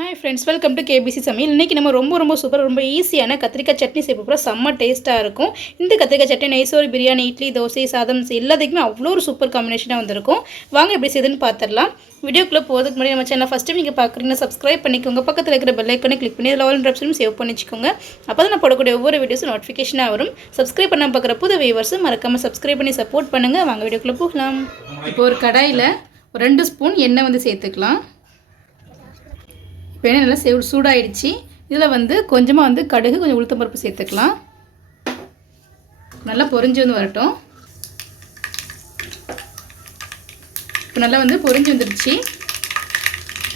Hi friends, welcome to KBC சமையல். இன்னைக்கு நம்ம ரொம்ப சூப்பர் ரொம்ப ஈஸியான கத்திரிக்காய் சட்னி செய்ய போறோம். செம்ம டேஸ்டா இருக்கும். இந்த கத்திரிக்காய் சட்னி நெய்சோறு பிரியாணி, இட்லி, தோசை, சாதம் எல்லாத்துக்குமே அவ்வளோ ஒரு சூப்பர் காம்பினேஷனா வந்திருக்கும். வாங்க எப்படி செய்யுதுன்னு பார்த்தறலாம். வீடியோக்குள்ள போறதுக்கு முன்னாடி நம்ம சேனலை ஃபர்ஸ்ட் டைம் நீங்க பார்க்குறீங்கன்னா சப்ஸ்கிரைப் பண்ணிக்கோங்க. பக்கத்துல இருக்கிற பெல் ஐகானை கிளிக் பண்ணி அதுல ஆல் ஆப்ஷனும் சேவ் பண்ணி வச்சுக்கோங்க. அப்பதான் நான் போடக்கூடிய ஒவ்வொரு வீடியோஸும் நோட்டிஃபிகேஷனா வரும். சப்ஸ்கிரைப் பண்ணாம பார்க்குற புது வியூவர்ஸ் மறக்காம சப்ஸ்கிரைப் பண்ணி சப்போர்ட் பண்ணுங்க. வாங்க வீடியோக்குள்ள போகலாம். இப்போ ஒரு கடாயில 2 ஸ்பூன் எண்ணெய் வந்து சேர்த்துக்கலாம். இப்போ எண்ணெய் நல்லா சூடாயிடுச்சு. இதில் கொஞ்சமாக கடுகு கொஞ்சம் உளுத்தம் பருப்பு சேர்த்துக்கலாம். நல்லா பொரிஞ்சு வரட்டும். இப்போ நல்லா பொரிஞ்சு வந்துடுச்சு.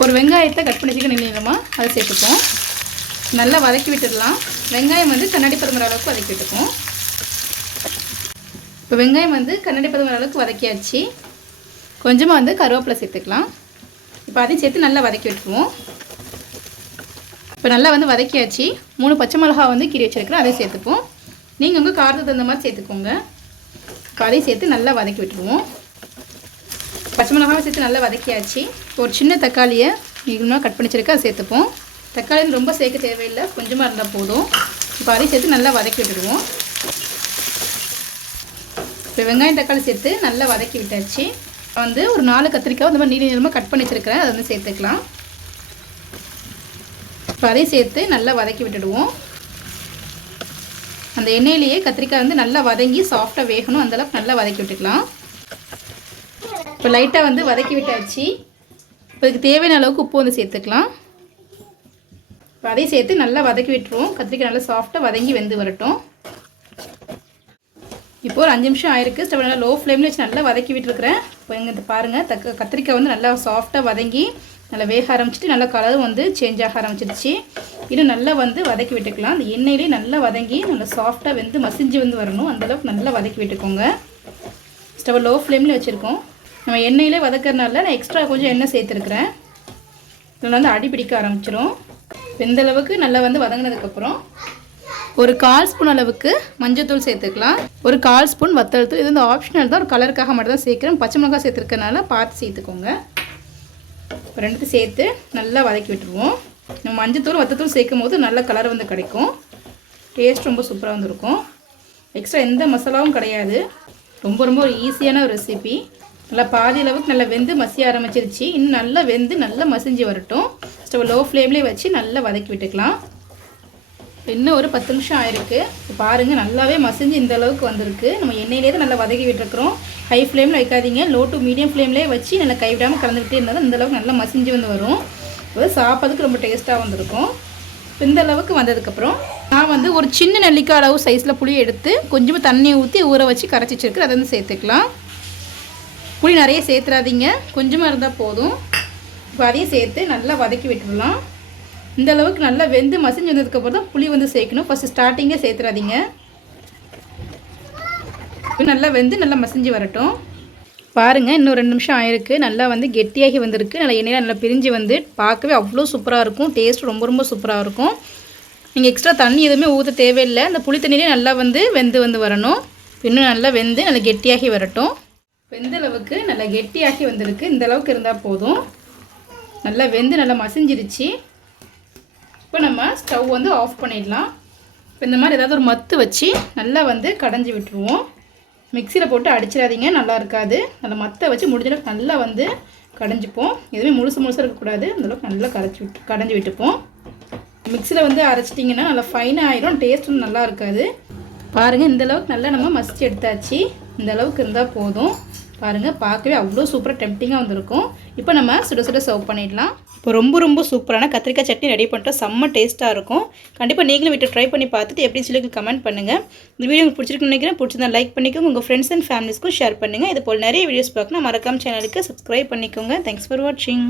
ஒரு வெங்காயத்தை கட் பண்ணி வச்சுக்க நீளமாக அதை சேர்த்துப்போம். நல்லா வதக்கி விட்டுடலாம். வெங்காயம் கண்ணாடி பதம் வர அளவுக்கு வதக்கி விட்டுப்போம். இப்போ வெங்காயம் கண்ணாடி பதம் வர அளவுக்கு வதக்கியாச்சு. கொஞ்சமாக கருவேப்பிலை சேர்த்துக்கலாம். இப்போ அதையும் சேர்த்து நல்லா வதக்கி விட்டுருவோம். இப்போ நல்லா வதக்கியாச்சு. 3 பச்சை மிளகா கீரி வச்சுருக்கிறேன், அதை சேர்த்துப்போம். நீங்கள் உங்கள் காரத்துக்கு தகுந்த மாதிரி சேர்த்துக்கோங்க. இப்போ அதையும் சேர்த்து நல்லா வதக்கி விட்டுருவோம். பச்சை மிளகாவை சேர்த்து நல்லா வதக்கியாச்சு. ஒரு சின்ன தக்காளியை நீளமாக கட் பண்ணி வச்சுருக்கேன், அதை சேர்த்துப்போம். தக்காளி ரொம்ப சேர்க்க தேவையில்லை, கொஞ்சமாக இருந்தால் போதும். இப்போ அதையும் சேர்த்து நல்லா வதக்கி விட்டுருவோம். இப்போ வெங்காயம் தக்காளி சேர்த்து நல்லா வதக்கி விட்டாச்சு. ஒரு 4 கத்திரிக்காய் இந்த மாதிரி நீளமாக கட் பண்ணி வச்சுருக்கிறேன், அதை சேர்த்துக்கலாம். இப்போ அதையும் சேர்த்து நல்லா வதக்கி விட்டுடுவோம். அந்த எண்ணெயிலேயே கத்திரிக்காய் நல்லா வதங்கி சாஃப்டாக வேகணும், அந்தளவுக்கு நல்லா வதக்கி விட்டுக்கலாம். இப்போ லைட்டாக வதக்கி விட்டாச்சு. இப்போ இதுக்கு தேவையான அளவுக்கு உப்பு சேர்த்துக்கலாம். இப்போ அதையும் சேர்த்து நல்லா வதக்கி விட்டுருவோம். கத்திரிக்காய் நல்லா சாஃப்டாக வதங்கி வெந்து வரட்டும். இப்போ ஒரு 5 நிமிஷம் ஆயிருக்கு. ஸ்டவ் நல்லா லோ ஃப்ளேமில் வச்சு நல்லா வதக்கி விட்டுருக்குறேன். இப்போ இங்கே பாருங்கள், கத்திரிக்காய் நல்லா சாஃப்டாக வதங்கி நல்லா வேக ஆரம்பிச்சிட்டு நல்லா கலரும் சேஞ்ச் ஆக ஆரம்பிச்சிடுச்சு. இன்னும் நல்லா வதக்கி விட்டுக்கலாம். அந்த எண்ணெயிலே நல்லா வதங்கி நல்லா சாஃப்டாக மசிஞ்சு வரணும், அந்தளவுக்கு நல்லா வதக்கி விட்டுக்கோங்க. ஸ்டவ் லோ ஃப்ளேமில் வச்சுருக்கோம். நம்ம எண்ணெயிலே வதக்கிறனால நான் எக்ஸ்ட்ரா கொஞ்சம் எண்ணெய் சேர்த்துருக்குறேன். இதில் அடி பிடிக்க ஆரம்பிச்சிடும். இந்தளவுக்கு நல்லா வதங்கினதுக்கப்புறம் ஒரு 1/4 ஸ்பூன் அளவுக்கு மஞ்சள்தூள் சேர்த்துக்கலாம். ஒரு 1/4 ஸ்பூன் வத்தல் தூள். இது ஆப்ஷனல் தான், ஒரு கலருக்காக மட்டும் தான் சேர்க்குறேன். பச்சை மிளகாய் சேர்த்துருக்கனால பார்த்து சேர்த்துக்கோங்க. இப்போ 2 சேர்த்து நல்லா வதக்கி விட்டுருவோம். நம்ம மஞ்சத்தூள் வத்தத்தூள் சேர்க்கும் போது நல்ல கலர் கிடைக்கும். டேஸ்ட் ரொம்ப சூப்பராக வந்துருக்கும். எக்ஸ்ட்ரா எந்த மசாலாவும் கிடையாது. ரொம்ப ஒரு ஈஸியான ஒரு ரெசிபி. நல்லா பாதி அளவுக்கு நல்லா வெந்து மசிய ஆரம்பிச்சிருச்சு. இன்னும் நல்லா வெந்து நல்லா மசிஞ்சு வரட்டும். ஸ்டவ் லோ ஃப்ளேம்லேயே வச்சு நல்லா வதக்கி விட்டுக்கலாம். இன்னும் ஒரு 10 நிமிஷம் ஆயிருக்கு. இப்போ பாருங்கள், நல்லாவே மசிஞ்சு இந்த அளவுக்கு வந்திருக்கு. நம்ம எண்ணெயிலே தான் நல்லா வதக்கி விட்டுருக்குறோம். ஹை ஃப்ளேமில் வைக்காதீங்க, லோ டு மீடியம் ஃப்ளேம்லேயே வச்சு நல்லா கைவிடாமல் கலந்துக்கிட்டே இருந்தால் இந்த அளவுக்கு நல்லா மசிஞ்சு வரும். இப்போ சாப்பிட்றதுக்கு ரொம்ப டேஸ்ட்டாக வந்திருக்கும். இந்த அளவுக்கு வந்ததுக்கப்புறம் நான் ஒரு சின்ன நெல்லிக்காய் அளவு சைஸில் புளி எடுத்து கொஞ்சமாக தண்ணியை ஊற்றி ஊற வச்சு கரைச்சி வச்சுருக்கு, அதை சேர்த்துக்கலாம். புளி நிறைய சேர்த்துறாதீங்க, கொஞ்சமாக இருந்தால் போதும். இப்போ அதையும் சேர்த்து நல்லா வதக்கி விட்டுடலாம். இந்த அளவுக்கு நல்லா வெந்து மசிஞ்சு வந்ததுக்கப்புறம் தான் புளி சேர்க்கணும். ஃபஸ்ட்டு ஸ்டார்டிங்கே சேர்த்துறாதீங்க. நல்லா வெந்து நல்லா மசிஞ்சு வரட்டும். பாருங்கள், இன்னும் 2 நிமிஷம் ஆயிருக்கு. நல்லா கெட்டியாகி வந்திருக்கு. நல்லா எண்ணெயில் நல்லா பிரிஞ்சு பார்க்கவே அவ்வளோ சூப்பராக இருக்கும். டேஸ்ட் ரொம்ப சூப்பராக இருக்கும். நீங்கள் எக்ஸ்ட்ரா தண்ணி எதுவுமே ஊற்ற தேவையில்லை. அந்த புளி தண்ணியிலே நல்லா வெந்து வரணும். இன்னும் நல்லா வெந்து நல்லா கெட்டியாகி வரட்டும். இந்த அளவுக்கு நல்லா கெட்டியாகி வந்திருக்கு. இந்த அளவுக்கு இருந்தால் போதும். நல்லா வெந்து நல்லா மசிஞ்சிருச்சு. இப்போ நம்ம ஸ்டவ் ஆஃப் பண்ணிடலாம். இப்போ இந்த மாதிரி ஏதாவது ஒரு மத்து வச்சு நல்லா கடைஞ்சி விட்டுருவோம். மிக்சியில் போட்டு அடிச்சிடாதீங்க, நல்லா இருக்காது. நல்லா மத்தை வச்சு முடிஞ்சளவுக்கு நல்லா கடைஞ்சிப்போம். எதுவுமே முழுசாக இருக்கக்கூடாது. அந்தளவுக்கு நல்லா கடைஞ்சி விட்டுப்போம். மிக்சியில் அரைச்சிட்டிங்கன்னா நல்லா ஃபைனாக ஆயிரும். டேஸ்ட் நல்லா இருக்காது. பாருங்கள், இந்தளவுக்கு நல்லா நம்ம மசிச்சு எடுத்தாச்சு. இந்த அளவுக்கு இருந்தால் போதும். பாருங்கள், பார்க்கவே அவ்வளோ சூப்பராக டெம்ப்டிங்காக வந்திருக்கும். இப்போ நம்ம சுட சர்வ் பண்ணிடலாம். இப்போ ரொம்ப சூப்பரான கத்திரிக்காய் சட்னி ரெடி பண்ணிட்டோம். செம்ம டேஸ்ட்டாக இருக்கும். கண்டிப்பாக நீங்களும் வீட்டை ட்ரை பண்ணி பார்த்துட்டு எப்படின்னு சொல்லி கமெண்ட் பண்ணுங்கள். இந்த வீடியோ உங்களுக்கு பிடிச்சிருக்குன்னு நினைக்கிறேன். பிடிச்சிருந்தா லைக் பண்ணிக்கோங்க. உங்கள் ஃப்ரெண்ட்ஸ் அண்ட் ஃபேமிலிஸ்க்கும் ஷேர் பண்ணுங்கள். இது போல் நிறைய வீடியோஸ் பார்க்கணும். மறக்காம சேனலுக்கு சப்ஸ்கிரைப் பண்ணிக்கோங்க. தேங்க்ஸ் ஃபார் வாட்சிங்.